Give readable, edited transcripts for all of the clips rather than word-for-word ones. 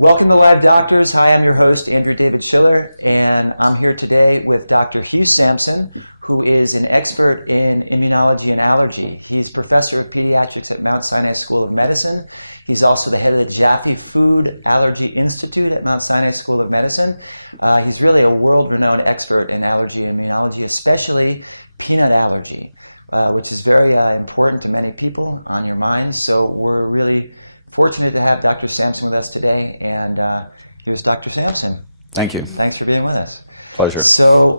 Welcome to Live Doctors. Hi, I'm your host, Andrew David Schiller, and I'm here today with Dr. Hugh Sampson, who is an expert in immunology and allergy. He's professor of pediatrics at Mount Sinai School of Medicine. He's also the head of the Jaffe Food Allergy Institute at Mount Sinai School of Medicine. He's really a world-renowned expert in allergy and immunology, especially peanut allergy, which is very important to many people on your minds. So we're really fortunate to have Dr. Sampson with us today, and here's Dr. Sampson. Thank you. Thanks for being with us. Pleasure. So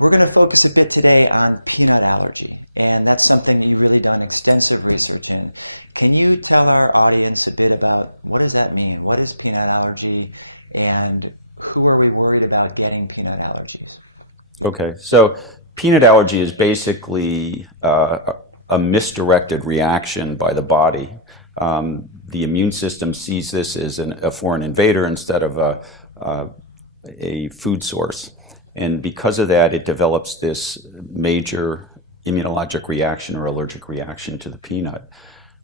we're going to focus a bit today on peanut allergy, and that's something that you've really done extensive research in. Can you tell our audience a bit about what does that mean? What is peanut allergy, and who are we worried about getting peanut allergies? Okay, so peanut allergy is basically a misdirected reaction by the body. The immune system sees this as a foreign invader instead of a food source. And because of that, it develops this major immunologic reaction or allergic reaction to the peanut.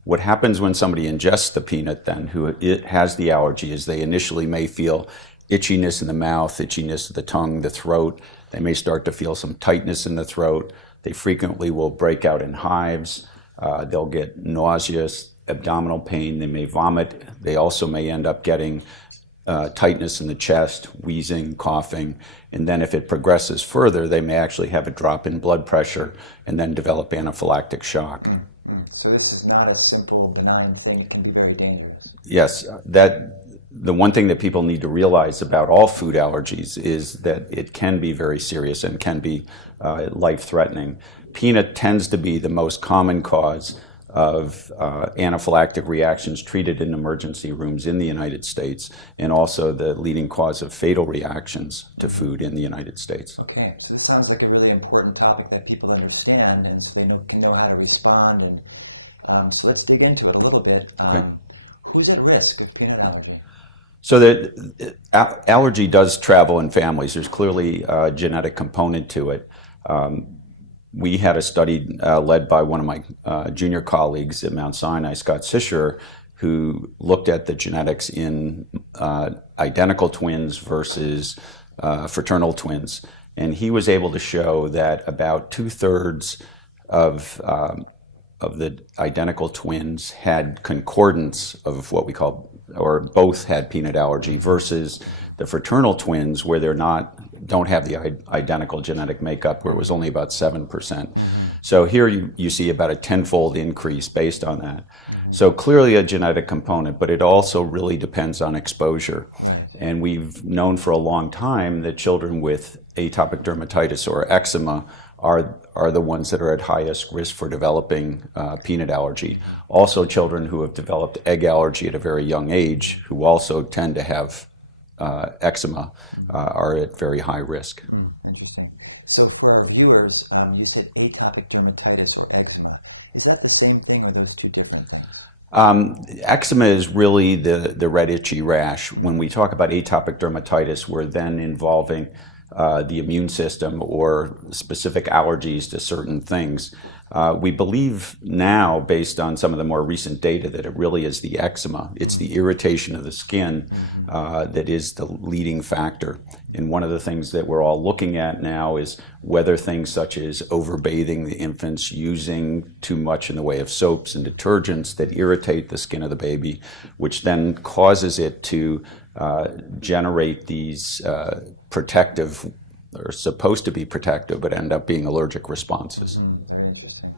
What happens when somebody ingests the peanut then, who has the allergy, is they initially may feel itchiness in the mouth, itchiness of the tongue, the throat. They may start to feel some tightness in the throat. They frequently will break out in hives. They'll get nauseous, abdominal pain. They may vomit. They also may end up getting tightness in the chest, wheezing, coughing. And then if it progresses further, they may actually have a drop in blood pressure and then develop anaphylactic shock. So this is not a simple, benign thing. It can be very dangerous. Yes, the one thing that people need to realize about all food allergies is that it can be very serious and can be life-threatening. Peanut tends to be the most common cause of anaphylactic reactions treated in emergency rooms in the United States, and also the leading cause of fatal reactions to food in the United States. Okay, so this sounds like a really important topic that people understand, and so they can know how to respond. And so let's dig into it a little bit. Who's at risk of peanut allergy? So the allergy does travel in families. There's clearly a genetic component to it. We had a study led by one of my junior colleagues at Mount Sinai, Scott Sisher, who looked at the genetics in identical twins versus fraternal twins. And he was able to show that about 2/3 of the identical twins had concordance of what we call, or both had peanut allergy, versus the fraternal twins, where don't have the identical genetic makeup, where it was only about 7%. So here you see about a tenfold increase based on that. So clearly a genetic component, but it also really depends on exposure. Right. And we've known for a long time that children with atopic dermatitis or eczema are the ones that are at highest risk for developing peanut allergy. Also, children who have developed egg allergy at a very young age, who also tend to have eczema, are at very high risk. Interesting. So for our viewers, you said atopic dermatitis or eczema. Is that the same thing, or are those two different things? Eczema is really the red itchy rash. When we talk about atopic dermatitis, we're then involving the immune system or specific allergies to certain things. We believe now, based on some of the more recent data, that it really is the eczema. It's the irritation of the skin that is the leading factor. And one of the things that we're all looking at now is whether things such as overbathing the infants, using too much in the way of soaps and detergents that irritate the skin of the baby, which then causes it to generate these protective, or supposed to be protective, but end up being allergic responses. Very interesting.